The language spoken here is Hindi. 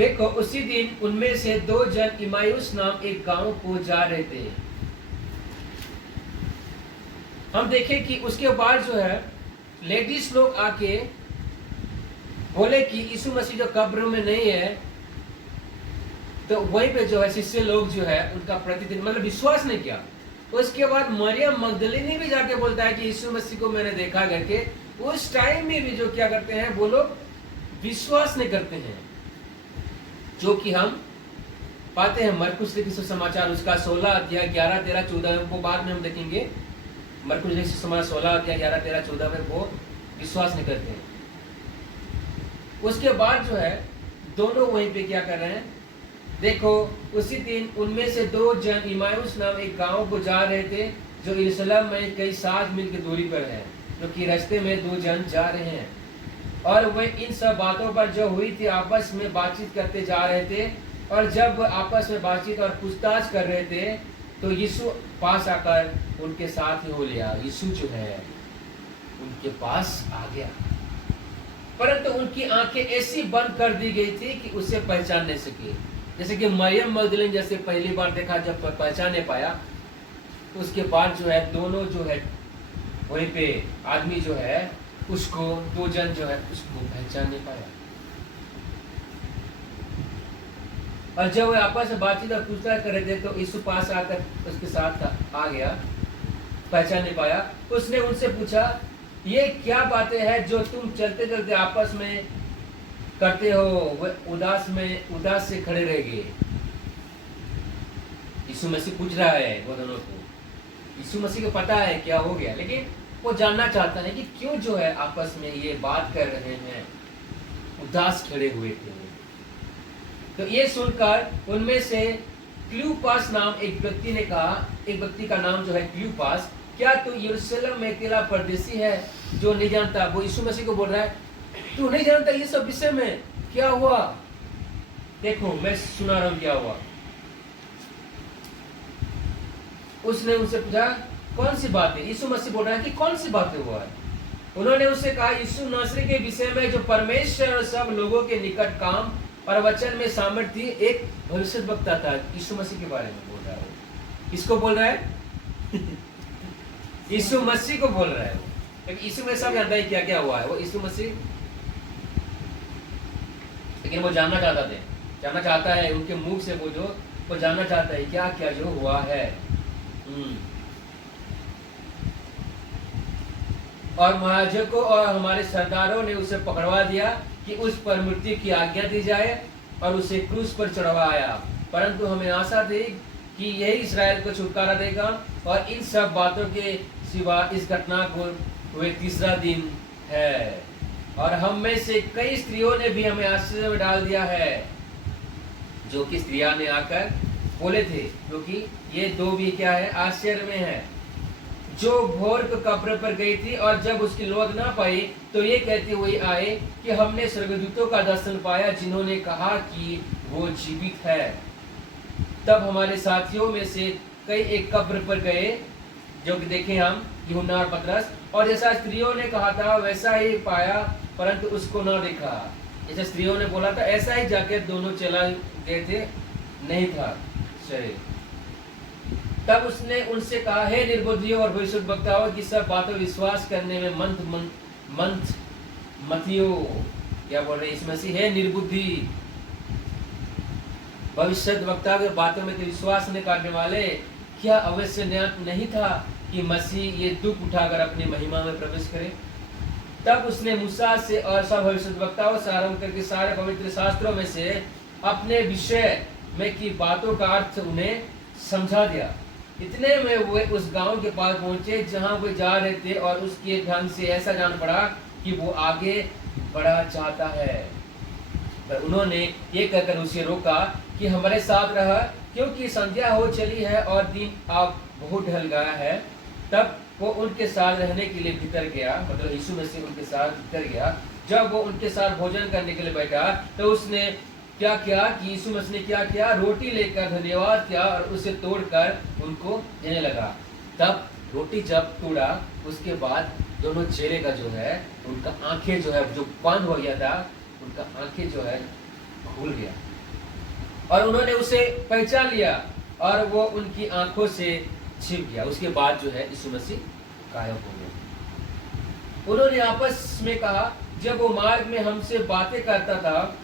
देखो उसी दिन उनमें से दो जन इमायूस नाम एक गांव को जा रहे थे। हम देखें कि उसके बाद जो है लेडीज लोग आके बोले कि यीशु मसीह जो कब्र में नहीं है, तो वहीं पे जो है शिष्य लोग जो है उनका प्रतिदिन मतलब विश्वास नहीं किया। उसके बाद मरियम मगदलिनी भी जाके बोलता है कि यीशु मसीह को मैंने देखा करके। उस टाइम में भी जो क्या करते हैं वो लोग विश्वास नहीं करते हैं, जो कि हम पाते हैं मरकुस लिखित सुसमाचार उसका 16 अध्याय 11, 13, 14 को बाद में हम देखेंगे। मरकुस लिखित सुसमाचार 16 अध्याय 11, 13, 14 में वो विश्वास नहीं करते हैं। उसके बाद जो है दोनों वहीं पे क्या कर रहे हैं, देखो उसी दिन उनमें से दो जन इमायूस नाम एक गांव को जा रहे थे जो यरूशलेम में कई 60 मील की दूरी पर है, क्योंकि रास्ते में दो जन जा रहे हैं। और वे इन सब बातों पर जो हुई थी आपस में बातचीत करते जा रहे थे। और जब आपस में बातचीत और पूछताछ कर रहे थे तो यीशु पास आकर उनके साथ ही हो लिया। यीशु जो है उनके पास आ गया, परंतु उनकी आंखें ऐसी बंद कर दी गई थी कि उसे पहचान नहीं सके। जैसे कि मरियम मगदलीन जैसे पहली बार देखा, जब पहचान नहीं पाया, तो उसके बाद जो है दोनों जो है वहीं पे आदमी जो है उसको दो जन जो है उसको पहचान नहीं पाया। और जब वे आपस में बातचीत और पूछताछ कर रहे थे तो यीशु पास आकर उसके साथ आ गया, पहचान नहीं पाया। उसने उनसे पूछा, ये क्या बातें हैं जो तुम चलते चलते आपस में करते हो? वे उदास से खड़े रह गए। यीशु मसीह पूछ रहा है वो दोनों को। यीशु मसीह को पता है क्या हो गया, लेकिन वो जानना चाहता है कि क्यों जो है आपस में ये बात कर रहे हैं, उदास खड़े हुए थे। तो ये सुनकर उनमें से क्लियोपास नाम एक व्यक्ति ने कहा, एक व्यक्ति का नाम जो है क्लियोपास, क्या तू यरूशलेम में अकेला परदेसी है जो नहीं जानता? वो यीशु मसीह को बोल रहा है, तू नहीं जानता ये सब विषय में क्या हुआ? देखो मैं सुना रहा हूं क्या हुआ। उसने उनसे पूछा कौन सी बात है? यीशु मसीह बोल रहा है कि कौन सी बातें हुआ है? उन्होंने उससे कहा, यीशु नासरी के विषय में जो परमेश्वर और सब लोगों के निकट काम और वचन में सामर्थ्य थी, एक भविष्यद्वक्ता था। यीशु मसीह के बारे में बोल रहा है। किसको बोल रहा है? यीशु मसीह को बोल रहा है। क्योंकि यीशु मसीह सब जानता है क्या क्या हुआ है। वो यीशु मसीह, लेकिन वो जानना चाहता है उनके मुख से, वो जानना चाहता है क्या क्या जो हुआ है। और महायाजकों और हमारे सरदारों ने उसे पकड़वा दिया कि उस पर मृत्यु की आज्ञा दी जाए और उसे क्रूस पर चढ़वाया। परंतु हमें आशा थी कि यही इस्राएल को छुटकारा देगा। और इन सब बातों के सिवा इस घटना को हुए तीसरा दिन है, और हम में से कई स्त्रियों ने भी हमें आश्चर्य में डाल दिया है, जो कि स्त्रियां ने आकर बोले थे, क्योंकि ये दो भी क्या है, आश्चर्य में है। जो भोर को कब्र पर गई थी और जब उसकी लौट ना पाई तो ये कहते हुए आए कि हमने स्वर्गदूतों का दर्शन पाया जिन्होंने कहा कि वो जीवित है। तब हमारे साथियों में से कई एक कब्र पर गए, जो कि देखे हम यूहन्ना और पतरस, और जैसा स्त्रियों ने कहा था वैसा ही पाया, परंतु उसको ना देखा। जैसे स्त्रियों ने बोला था ऐसा ही जाके दोनों चला गए थे, नहीं था शरीर। तब उसने उनसे कहा, हे निर्बुद्धियों और भविष्यद्वक्ताओं की सब बातों विश्वास करने में मंथ मतियो, क्या बोल रहे इसमें से, हे निर्बुद्धि भविष्यद्वक्ता की बातों में तो विश्वास नहीं करने वाले, क्या अवश्य नहीं था कि मसीह ये दुख उठाकर अपनी महिमा में प्रवेश करे? तब उसने मूसा से और सब भविष्यद्वक्ताओं से आरंभ करके सारे पवित्र शास्त्रों में से अपने विषय में की बातों का अर्थ उन्हें समझा दिया। इतने में वे उस गांव के पास पहुंचे जहां वे जा रहे थे, और उसके ढंग से ऐसा जान पड़ा कि वो आगे बढ़ा चाहता है। पर उन्होंने ये कहकर उसे रोका कि हमारे साथ रह, क्योंकि संध्या हो चली है और दिन अब बहुत ढल गया है। तब वो उनके साथ रहने के लिए भीतर गया, मतलब यीशु मसीह उनके साथ भीतर गया। जब वो उनके साथ भोजन करने के लिए बैठा तो उसने क्या किया कि यीशु मसीह ने क्या किया, रोटी लेकर धन्यवाद किया और उसे तोड़कर उनको देने लगा। तब रोटी जब तोड़ा उसके बाद दोनों चेहरे का जो है उनका आंखें जो है जो बंद हो गया था, उनका आंखें जो है खुल गया। और उन्होंने उसे पहचान लिया और वो उनकी आंखों से छिप गया। उसके बाद जो है यीशु मसीह गायब हो गए। उन्होंने आपस में कहा, जब वो मार्ग में हमसे बातें करता था